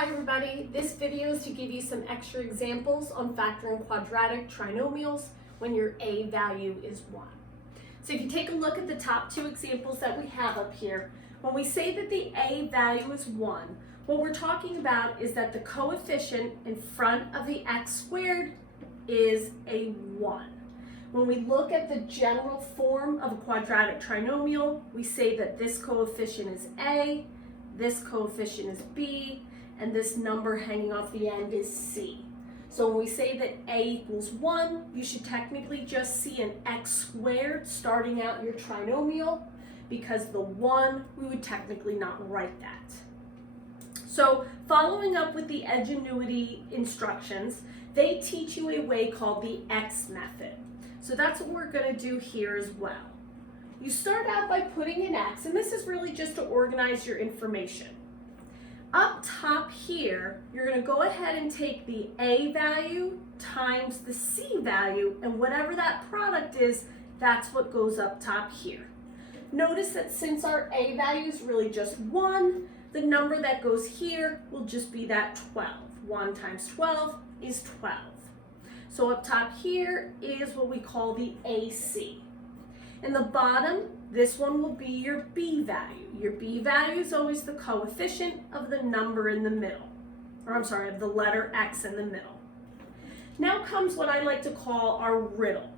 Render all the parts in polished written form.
Hi everybody, this video is to give you some extra examples on factoring quadratic trinomials when your a value is 1. So if you take a look at the top two examples that we have up here, when we say that the a value is 1, what we're talking about is that the coefficient in front of the x squared is a 1. When we look at the general form of a quadratic trinomial, we say that this coefficient is a, this coefficient is b, and this number hanging off the end is c. So when we say that a equals 1, you should technically just see an x squared starting out your trinomial, because the 1, we would technically not write that. So following up with the Edgenuity instructions, they teach you a way called the X method. So that's what we're going to do here as well. You start out by putting an X, and this is really just to organize your information. Up top here, you're going to go ahead and take the a value times the c value, and whatever that product is, that's what goes up top here. Notice that since our a value is really just 1, the number that goes here will just be that 12. 1 times 12 is 12. So up top here is what we call the AC. In the bottom, this one will be your b value. Your b value is always the coefficient of the number in the middle, of the letter x in the middle. Now comes what I like to call our riddle.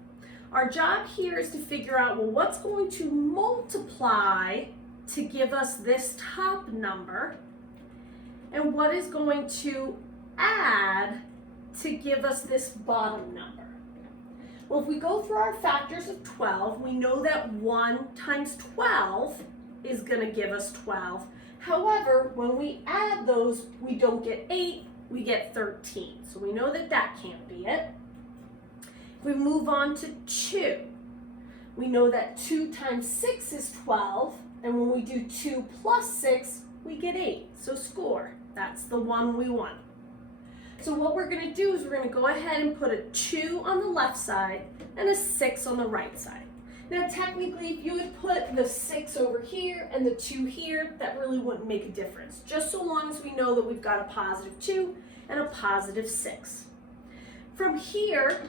Our job here is to figure out, well, what's going to multiply to give us this top number, and what is going to add to give us this bottom number. Well, if we go through our factors of 12, we know that 1 times 12 is going to give us 12. However, when we add those, we don't get 8, we get 13. So we know that that can't be it. If we move on to 2, we know that 2 times 6 is 12, and when we do 2 plus 6, we get 8. So score, that's the one we want. So what we're going to do is we're going to go ahead and put a 2 on the left side and a 6 on the right side. Now technically, if you would put the 6 over here and the 2 here, that really wouldn't make a difference, just so long as we know that we've got a positive 2 and a positive 6. From here,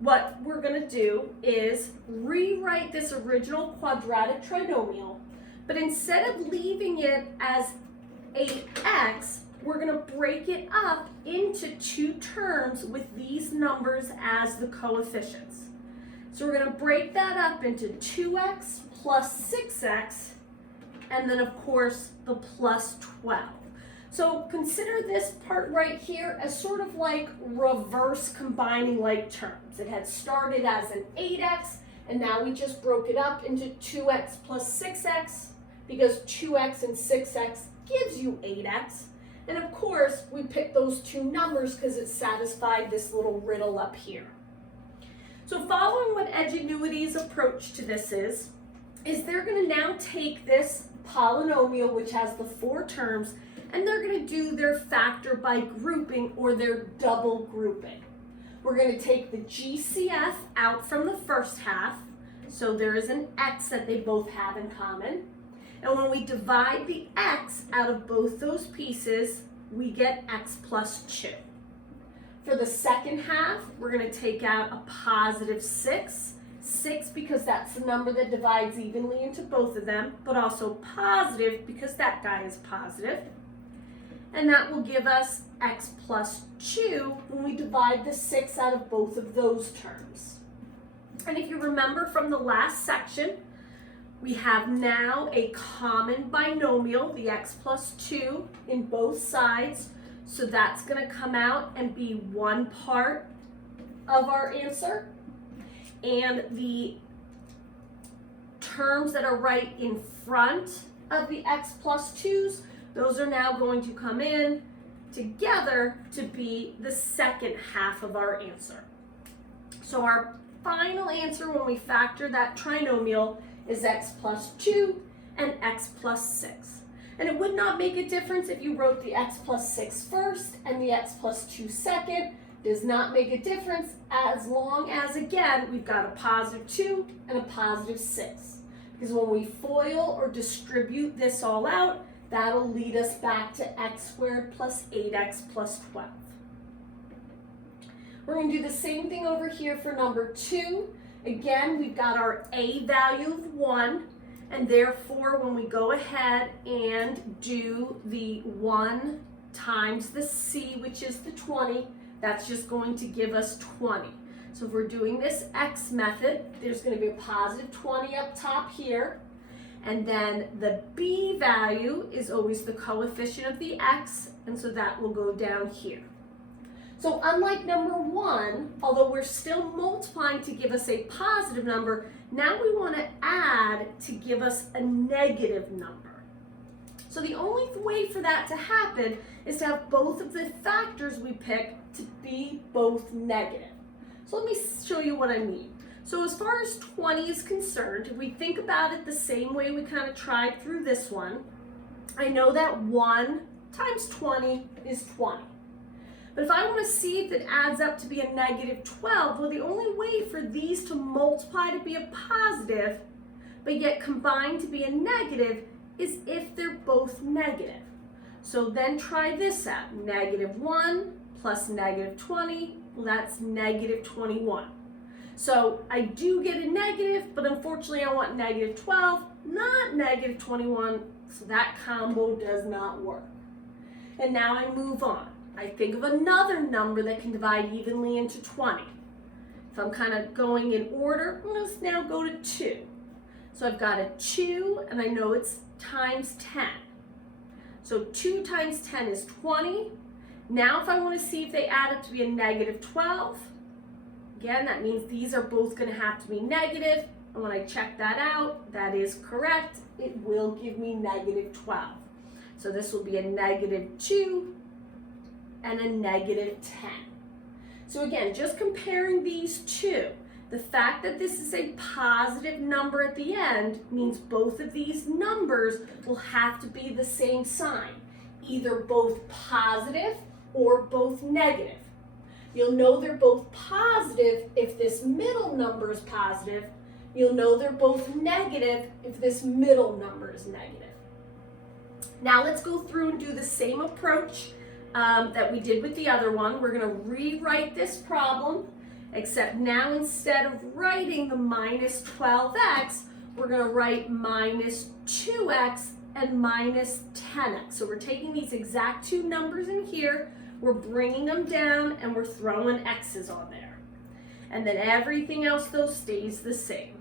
what we're going to do is rewrite this original quadratic trinomial, but instead of leaving it as 8x, we're going to break it up into two terms with these numbers as the coefficients. So we're going to break that up into 2x plus 6x, and then of course the plus 12. So consider this part right here as sort of like reverse combining like terms. It had started as an 8x, and now we just broke it up into 2x plus 6x, because 2x and 6x gives you 8x. And of course, we picked those two numbers because it satisfied this little riddle up here. So following what Edgenuity's approach to this is they're going to now take this polynomial, which has the 4 terms, and they're going to do their factor by grouping, or their double grouping. We're going to take the GCF out from the first half, so there is an x that they both have in common. And when we divide the x out of both those pieces, we get x plus 2. For the second half, we're going to take out a positive 6. 6 because that's the number that divides evenly into both of them, but also positive because that guy is positive. And that will give us x plus 2 when we divide the 6 out of both of those terms. And if you remember from the last section, we have now a common binomial, the x plus 2, in both sides. So that's going to come out and be one part of our answer. And the terms that are right in front of the x plus 2's, those are now going to come in together to be the second half of our answer. So our final answer when we factor that trinomial is x plus 2 and x plus 6. And it would not make a difference if you wrote the x plus 6 first and the x plus 2 second. Does not make a difference as long as, again, we've got a positive 2 and a positive 6. Because when we FOIL or distribute this all out, That'll lead us back to x squared plus 8x plus 12. We're going to do the same thing over here for number 2. Again, we've got our a value of 1, and therefore when we go ahead and do the 1 times the c, which is the 20, that's just going to give us 20. So if we're doing this x method, there's going to be a positive 20 up top here. And then the b value is always the coefficient of the x, and so that will go down here. So unlike number 1, although we're still multiplying to give us a positive number, now we want to add to give us a negative number. So the only way for that to happen is to have both of the factors we pick to be both negative. So let me show you what I mean. So as far as 20 is concerned, if we think about it the same way we kind of tried through this one, I know that 1 times 20 is 20. But if I want to see if it adds up to be a negative 12, well, the only way for these to multiply to be a positive, but yet combine to be a negative, is if they're both negative. So then try this out. Negative 1 plus negative 20, well, that's negative 21. So I do get a negative, but unfortunately I want negative 12, not negative 21, so that combo does not work. And now I move on. I think of another number that can divide evenly into 20. If I'm kind of going in order, let's now go to 2. So I've got a 2, and I know it's times 10. So 2 times 10 is 20. Now if I want to see if they add up to be a negative 12, again, that means these are both going to have to be negative, and when I check that out, that is correct. It will give me negative 12. So this will be a negative 2 and a negative 10. So again, just comparing these two, the fact that this is a positive number at the end means both of these numbers will have to be the same sign, either both positive or both negative. You'll know they're both positive if this middle number is positive. You'll know they're both negative if this middle number is negative. Now let's go through and do the same approach that we did with the other one. We're going to rewrite this problem, except now instead of writing the minus 12x, we're going to write minus 2x and minus 10x. So we're taking these exact two numbers in here, we're bringing them down, and we're throwing x's on there. And then everything else, though, stays the same.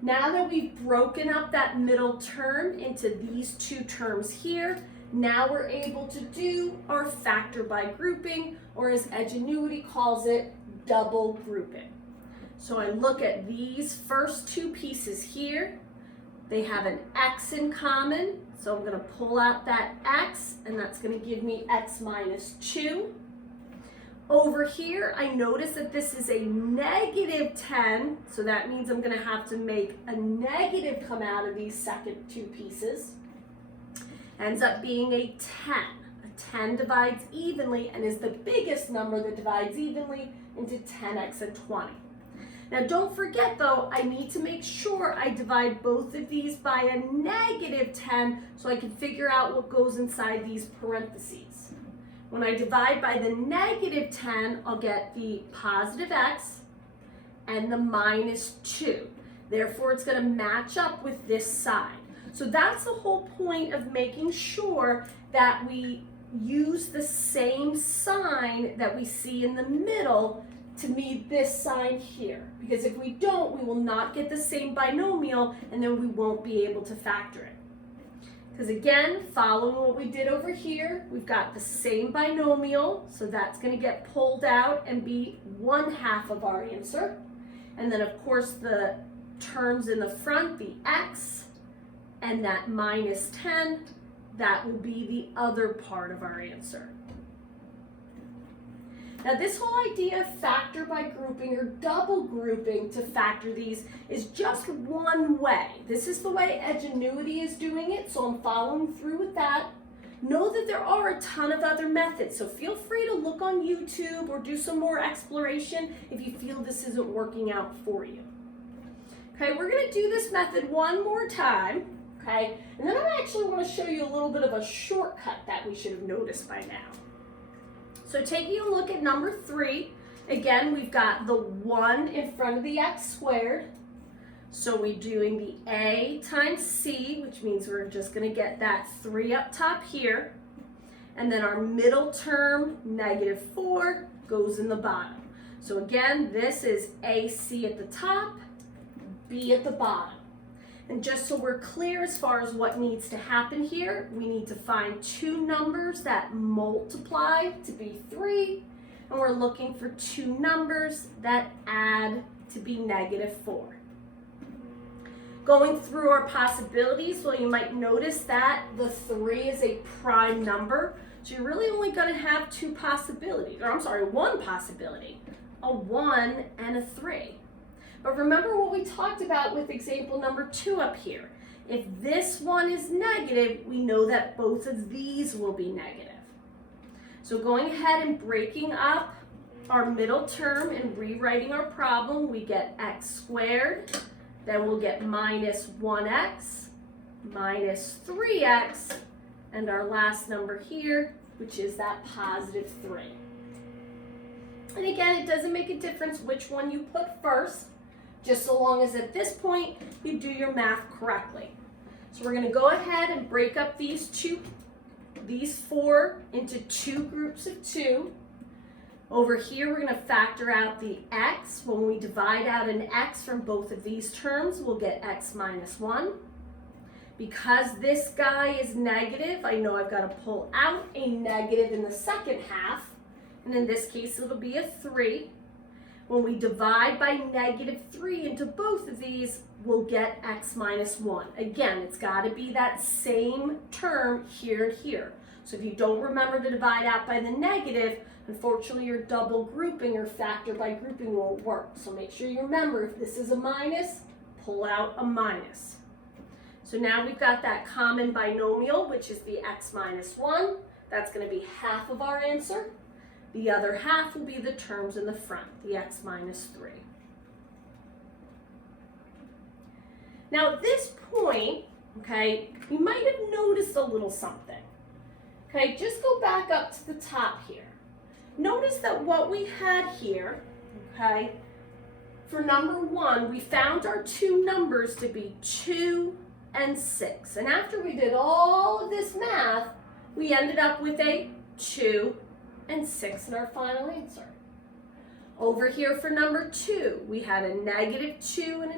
Now that we've broken up that middle term into these two terms here, now we're able to do our factor by grouping, or as Edgenuity calls it, double grouping. So I look at these first two pieces here. They have an x in common, so I'm going to pull out that x, and that's going to give me x minus 2. Over here, I notice that this is a negative 10, so that means I'm going to have to make a negative come out of these second two pieces. Ends up being a 10. A 10 divides evenly and is the biggest number that divides evenly into 10x and 20. Now don't forget though, I need to make sure I divide both of these by a negative 10 so I can figure out what goes inside these parentheses. When I divide by the negative 10, I'll get the positive x and the minus 2. Therefore, it's going to match up with this side. So that's the whole point of making sure that we use the same sign that we see in the middle to meet this sign here. Because if we don't, we will not get the same binomial, and then we won't be able to factor it. Because again, following what we did over here, we've got the same binomial, so that's going to get pulled out and be 1/2 of our answer. And then of course the terms in the front, the x and that minus 10, that will be the other part of our answer. Now this whole idea of factor by grouping or double grouping to factor these is just one way. This is the way Edgenuity is doing it, so I'm following through with that. Know that there are a ton of other methods, so feel free to look on YouTube or do some more exploration if you feel this isn't working out for you. Okay, we're going to do this method one more time. Okay, and then I actually want to show you a little bit of a shortcut that we should have noticed by now. So taking a look at number 3, again, we've got the 1 in front of the x squared. So we're doing the a times c, which means we're just going to get that 3 up top here. And then our middle term, -4, goes in the bottom. So again, this is ac at the top, b at the bottom. And just so we're clear as far as what needs to happen here, we need to find 2 numbers that multiply to be 3, and we're looking for 2 numbers that add to be -4. Going through our possibilities, well, you might notice that the 3 is a prime number, so you're really only going to have 2 possibilities, or I'm sorry, 1 possibility, a 1 and a 3. But remember what we talked about with example number 2 up here. If this one is negative, we know that both of these will be negative. So going ahead and breaking up our middle term and rewriting our problem, we get x squared, then we'll get -1x, -3x, and our last number here, which is that +3. And again, it doesn't make a difference which one you put first, just so long as at this point you do your math correctly. So we're going to go ahead and break up these 4 into 2 groups of 2. Over here we're going to factor out the x. When we divide out an x from both of these terms, we'll get x minus 1. Because this guy is negative, I know I've got to pull out a negative in the second half, and in this case it'll be a 3. When we divide by -3 into both of these, we'll get x minus 1. Again, it's got to be that same term here and here. So if you don't remember to divide out by the negative, unfortunately your double grouping or factor by grouping won't work. So make sure you remember, if this is a minus, pull out a minus. So now we've got that common binomial, which is the x minus 1. That's going to be half of our answer. The other half will be the terms in the front, the x minus 3. Now at this point, okay, you might have noticed a little something. Okay, just go back up to the top here. Notice that what we had here, okay, for number 1, we found our 2 numbers to be 2 and 6. And after we did all of this math, we ended up with a 2 and 6 in our final answer. Over here for number 2, we had a -2 and a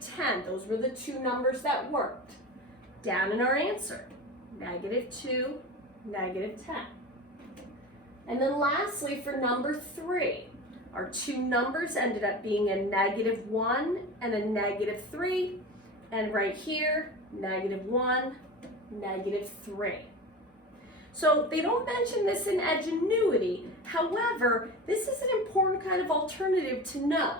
-10. Those were the 2 numbers that worked. Down in our answer, -2, -10. And then lastly for number 3, our 2 numbers ended up being a -1 and a -3. And right here, -1, -3. So they don't mention this in Edgenuity. However, this is an important kind of alternative to know,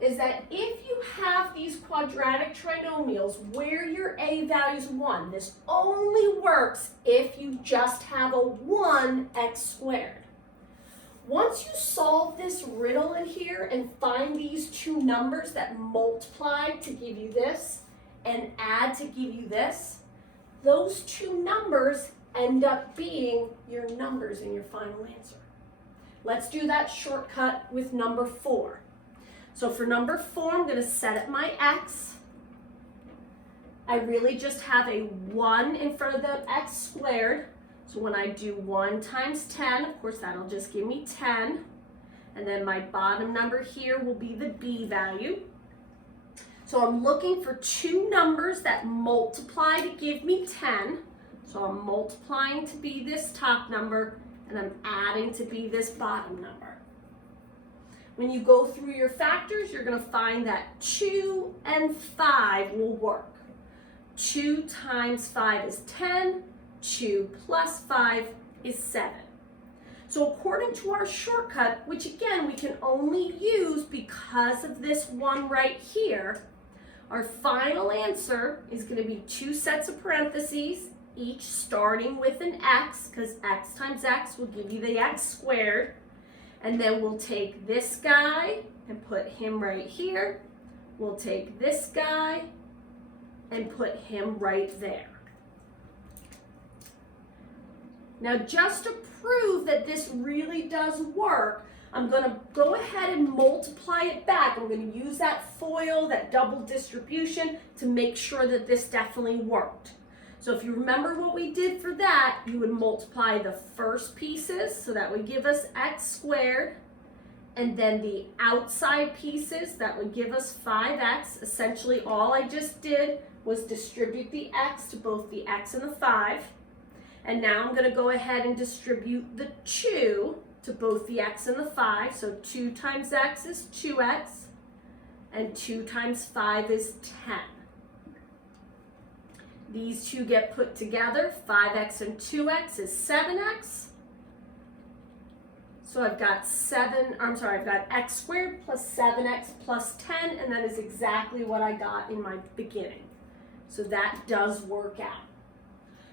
is that if you have these quadratic trinomials where your a value is 1, this only works if you just have a 1x squared. Once you solve this riddle in here and find these 2 numbers that multiply to give you this and add to give you this, those 2 numbers end up being your numbers in your final answer. Let's do that shortcut with number 4. So for number 4, I'm going to set up my x. I really just have a 1 in front of the x squared. So when I do 1 times 10, of course that'll just give me 10. And then my bottom number here will be the b value. So I'm looking for 2 numbers that multiply to give me 10. So I'm multiplying to be this top number, and I'm adding to be this bottom number. When you go through your factors, you're going to find that 2 and 5 will work. 2 times 5 is 10. 2 plus 5 is 7. So according to our shortcut, which again we can only use because of this one right here, our final answer is going to be 2 sets of parentheses, each starting with an x, because x times x will give you the x squared. And then we'll take this guy and put him right here. We'll take this guy and put him right there. Now, just to prove that this really does work, I'm going to go ahead and multiply it back. I'm going to use that FOIL, that double distribution, to make sure that this definitely worked. So if you remember what we did for that, you would multiply the first pieces, so that would give us x squared, and then the outside pieces, that would give us 5x. Essentially, all I just did was distribute the x to both the x and the 5. And now I'm going to go ahead and distribute the 2 to both the x and the 5. So 2 times x is 2x, and 2 times 5 is 10. These two get put together. 5x and 2x is 7x. So I've got I've got x squared plus 7x plus 10, and that is exactly what I got in my beginning. So that does work out.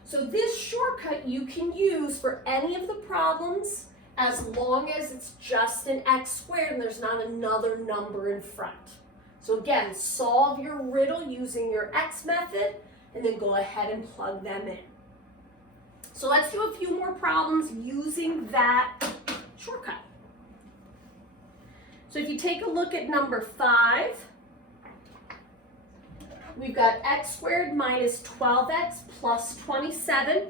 So this shortcut you can use for any of the problems as long as it's just an x squared and there's not another number in front. So again, solve your riddle using your x method and then go ahead and plug them in. So let's do a few more problems using that shortcut. So if you take a look at number 5, we've got x squared minus 12x plus 27.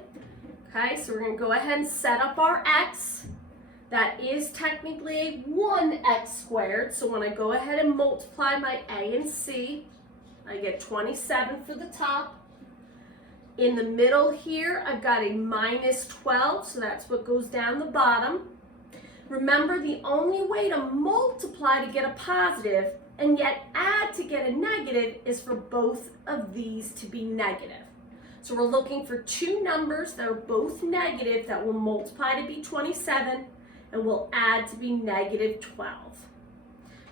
Okay, so we're going to go ahead and set up our x. That is technically a 1x squared, so when I go ahead and multiply my a and c, I get 27 for the top. In the middle here, I've got a minus 12, so that's what goes down the bottom. Remember, the only way to multiply to get a positive and yet add to get a negative is for both of these to be negative. So we're looking for two numbers that are both negative that will multiply to be 27 and will add to be negative 12.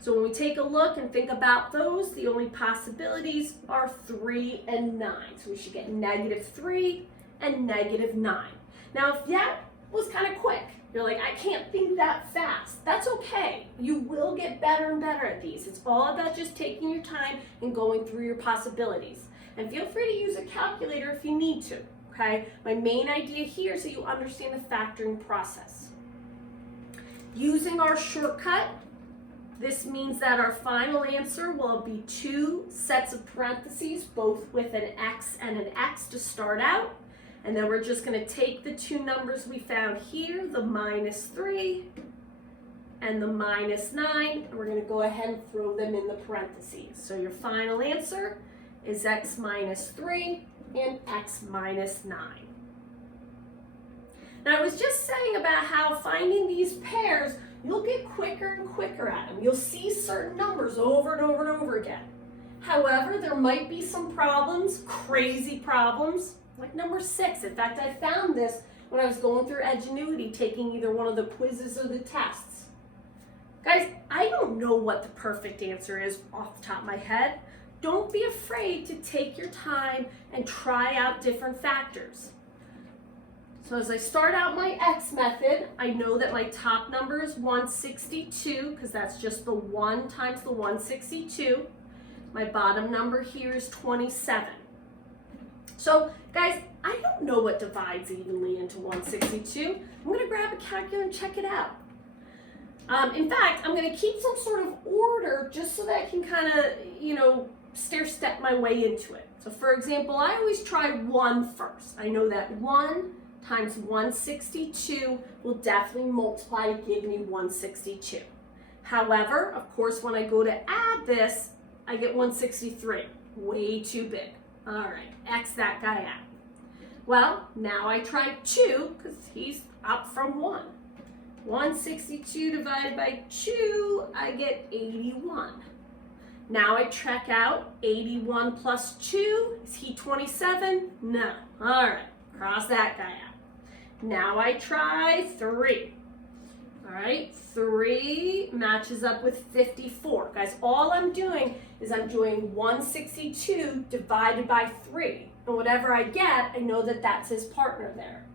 So when we take a look and think about those, the only possibilities are 3 and 9. So we should get negative 3 and negative 9. Now if that was kind of quick, you're like, I can't think that fast. That's okay. You will get better and better at these. It's all about just taking your time and going through your possibilities. And feel free to use a calculator if you need to, okay? My main idea here is so you understand the factoring process. Using our shortcut, this means that our final answer will be 2 sets of parentheses, both with an x and an x to start out. And then we're just going to take the two numbers we found here, the minus 3 and the minus 9, and we're going to go ahead and throw them in the parentheses. So your final answer is x minus 3 and x minus 9. Now I was just saying about how finding these pairs, you'll get quicker and quicker at them. You'll see certain numbers over and over and over again. However, there might be some problems, crazy problems, like number 6. In fact, I found this when I was going through Edgenuity, taking either one of the quizzes or the tests. Guys, I don't know what the perfect answer is off the top of my head. Don't be afraid to take your time and try out different factors. So as I start out my x method, I know that my top number is 162 because that's just the 1 times the 162. My bottom number here is 27. So guys, I don't know what divides evenly into 162. I'm going to grab a calculator and check it out. In fact, I'm going to keep some sort of order just so that I can kind of, stair-step my way into it. So for example, I always try 1 first. I know that 1 times 162 will definitely multiply to give me 162. However, of course, when I go to add this, I get 163. Way too big. All right, X that guy out. Well, now I try 2 because he's up from 1. 162 divided by 2, I get 81. Now I check out 81 plus 2. Is he 27? No. All right, cross that guy out. Now I try 3. All right, 3 matches up with 54. Guys, all I'm doing is I'm doing 162 divided by 3. And whatever I get, I know that that's his partner there.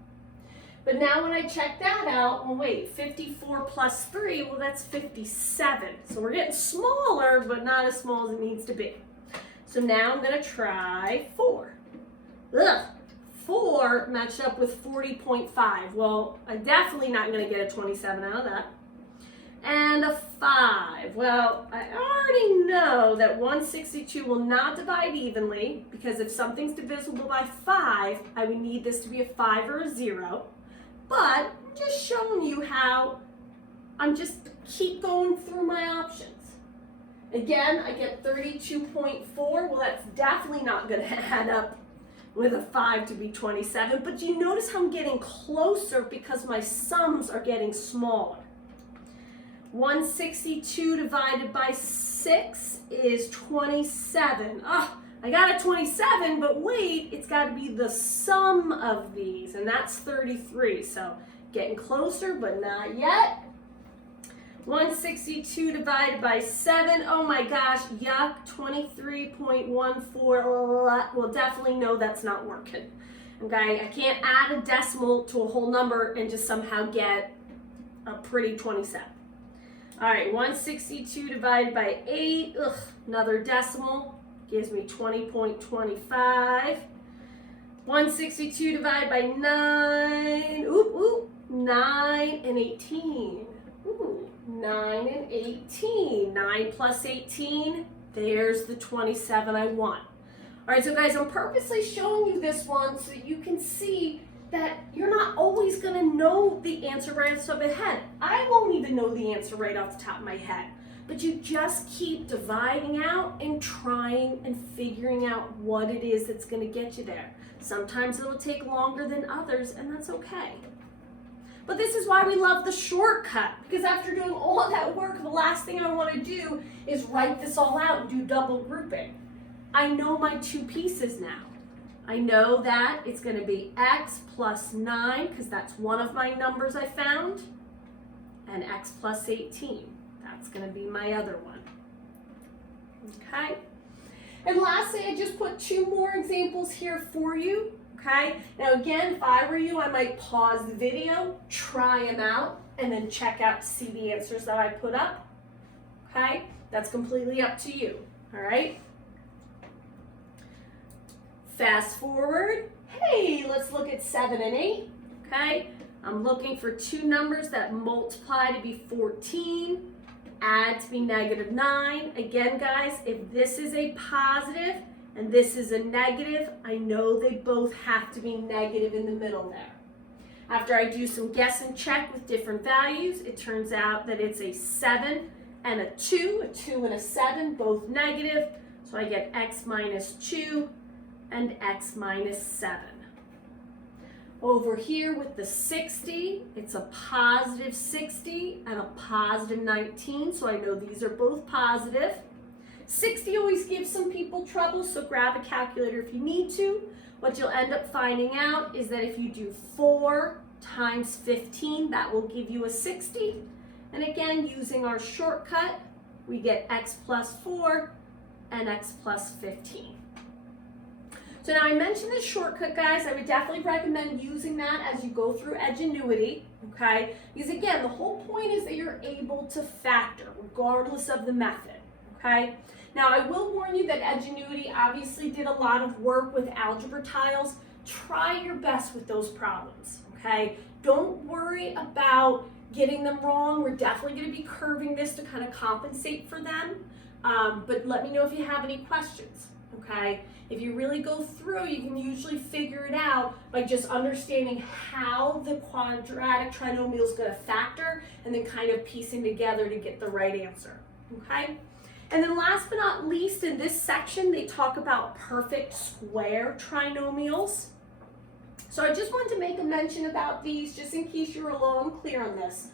But now when I check that out, well, wait, 54 plus 3, well, that's 57. So we're getting smaller, but not as small as it needs to be. So now I'm going to try 4. Ugh, 4 matched up with 40.5. Well, I'm definitely not going to get a 27 out of that. And a 5. Well, I already know that 162 will not divide evenly, because if something's divisible by 5, I would need this to be a 5 or a 0. But I'm just showing you how I'm just keep going through my options. Again, I get 32.4. Well, that's definitely not going to add up with a 5 to be 27. But you notice how I'm getting closer because my sums are getting smaller. 162 divided by 6 is 27. Oh, I got a 27, but wait, it's got to be the sum of these, and that's 33. So getting closer, but not yet. 162 divided by 7, oh my gosh, yuck, 23.14. Well, definitely no, that's not working. Okay, I can't add a decimal to a whole number and just somehow get a pretty 27. All right, 162 divided by 8, ugh, another decimal, gives me 20.25. 162 divided by 9, 9 and 18. Ooh, 9 and 18. 9 plus 18, there's the 27 I want. All right, so guys, I'm purposely showing you this one so that you can see that you're not always going to know the answer right off the top of your head. I won't even know the answer right off the top of my head. But you just keep dividing out and trying and figuring out what it is that's going to get you there. Sometimes it'll take longer than others, and that's okay. But this is why we love the shortcut, because after doing all of that work, the last thing I want to do is write this all out and do double grouping. I know my two pieces now. I know that it's going to be x plus 9, because that's one of my numbers I found, and x plus 18. That's going to be my other one. Okay? And lastly, I just put 2 more examples here for you. Okay? Now again, if I were you, I might pause the video, try them out, and then check out to see the answers that I put up. Okay? That's completely up to you. All right? Fast forward. Hey, let's look at 7 and 8. Okay? I'm looking for 2 numbers that multiply to be 14, add to be negative 9. Again, guys, if this is a positive and this is a negative, I know they both have to be negative in the middle there. After I do some guess and check with different values, it turns out that it's a 7 and a 2 and a 7, both negative. So I get x minus 2 and x minus 7. Over here with the 60, it's a positive 60 and a positive 19, so I know these are both positive. 60 always gives some people trouble, so grab a calculator if you need to. What you'll end up finding out is that if you do 4 times 15, that will give you a 60. And again, using our shortcut, we get x plus 4 and x plus 15. So now I mentioned this shortcut, guys. I would definitely recommend using that as you go through Edgenuity, okay? Because again, the whole point is that you're able to factor regardless of the method, okay? Now I will warn you that Edgenuity obviously did a lot of work with algebra tiles. Try your best with those problems, okay? Don't worry about getting them wrong. We're definitely going to be curving this to kind of compensate for them, but let me know if you have any questions, okay? If you really go through, you can usually figure it out by just understanding how the quadratic trinomial is going to factor and then kind of piecing together to get the right answer, okay? And then last but not least, in this section, they talk about perfect square trinomials. So I just wanted to make a mention about these just in case you were a little unclear on this.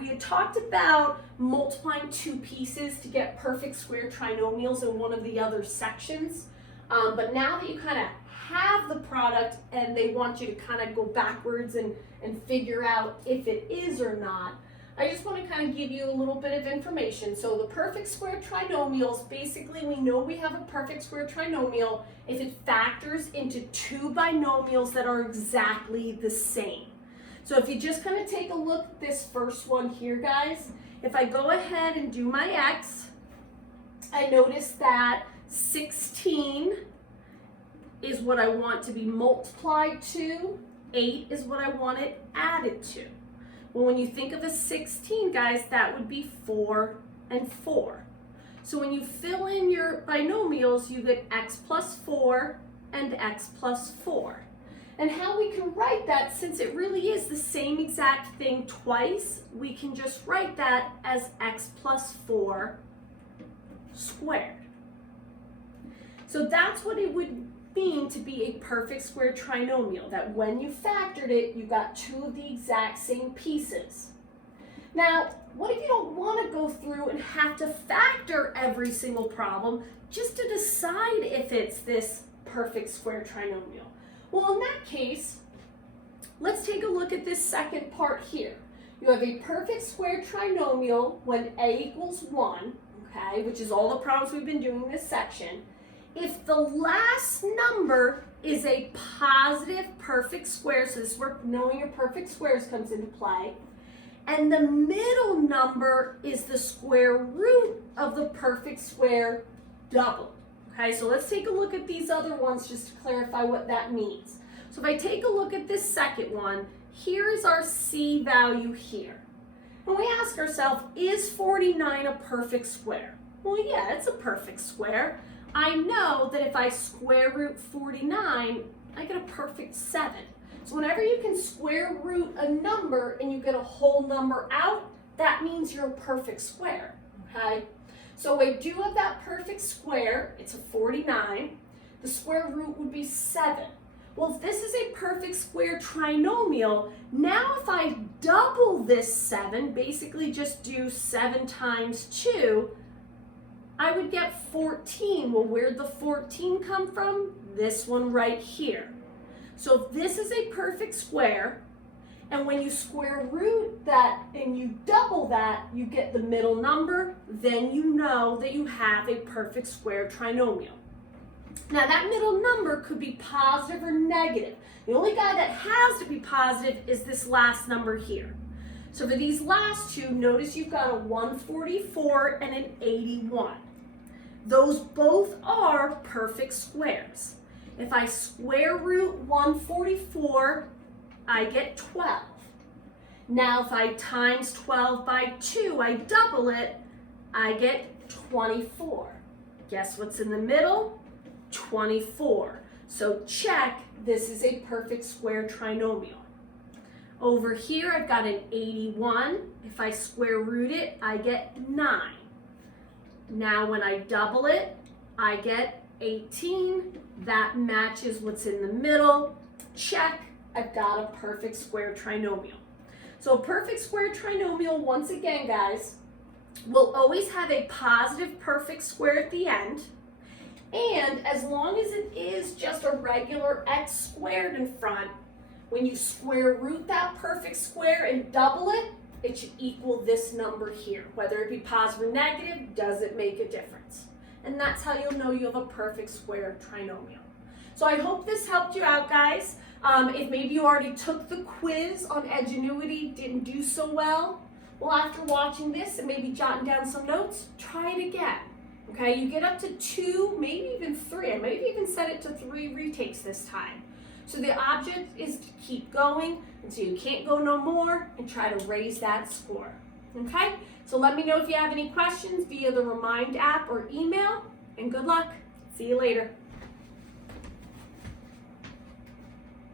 We had talked about multiplying 2 pieces to get perfect square trinomials in one of the other sections. But now that you kind of have the product and they want you to kind of go backwards and figure out if it is or not, I just want to kind of give you a little bit of information. So the perfect square trinomials, basically we know we have a perfect square trinomial if it factors into 2 binomials that are exactly the same. So if you just kind of take a look at this first one here, guys, if I go ahead and do my x, I notice that 16 is what I want to be multiplied to. 8 is what I want it added to. Well, when you think of a 16, guys, that would be 4 and 4. So when you fill in your binomials, you get x plus 4 and x plus 4. And how we can write that, since it really is the same exact thing twice, we can just write that as x plus 4 squared. So that's what it would mean to be a perfect square trinomial, that when you factored it, you got two of the exact same pieces. Now, what if you don't want to go through and have to factor every single problem just to decide if it's this perfect square trinomial? Well, in that case, let's take a look at this second part here. You have a perfect square trinomial when a equals 1, okay, which is all the problems we've been doing in this section. If the last number is a positive perfect square, so this is where knowing your perfect squares comes into play, and the middle number is the square root of the perfect square doubled. Okay, so let's take a look at these other ones just to clarify what that means. So if I take a look at this second one, here is our C value here. And we ask ourselves, is 49 a perfect square? Well, yeah, it's a perfect square. I know that if I square root 49, I get a perfect 7. So whenever you can square root a number and you get a whole number out, that means you're a perfect square, okay? So I do have that perfect square, it's a 49. The square root would be 7. Well, if this is a perfect square trinomial, now if I double this 7, basically just do 7 times 2, I would get 14. Well, where'd the 14 come from? This one right here. So if this is a perfect square, and when you square root that and you double that, you get the middle number, then you know that you have a perfect square trinomial. Now that middle number could be positive or negative. The only guy that has to be positive is this last number here. So for these last two, notice you've got a 144 and an 81. Those both are perfect squares. If I square root 144, I get 12. Now if I times 12 by 2, I double it, I get 24. Guess what's in the middle? 24. So check, this is a perfect square trinomial. Over here I've got an 81. If I square root it, I get 9. Now when I double it, I get 18. That matches what's in the middle. Check, I've got a perfect square trinomial. So a perfect square trinomial, once again, guys, will always have a positive perfect square at the end. And as long as it is just a regular x squared in front, when you square root that perfect square and double it, it should equal this number here. Whether it be positive or negative, doesn't make a difference. And that's how you'll know you have a perfect square trinomial. So I hope this helped you out, guys. If maybe you already took the quiz on Edgenuity, didn't do so well, well, after watching this and maybe jotting down some notes, try it again. Okay, you get up to 2, maybe even 3. I might even set it to 3 retakes this time. So the object is to keep going until you can't go no more and try to raise that score. Okay, so let me know if you have any questions via the Remind app or email, and good luck. See you later.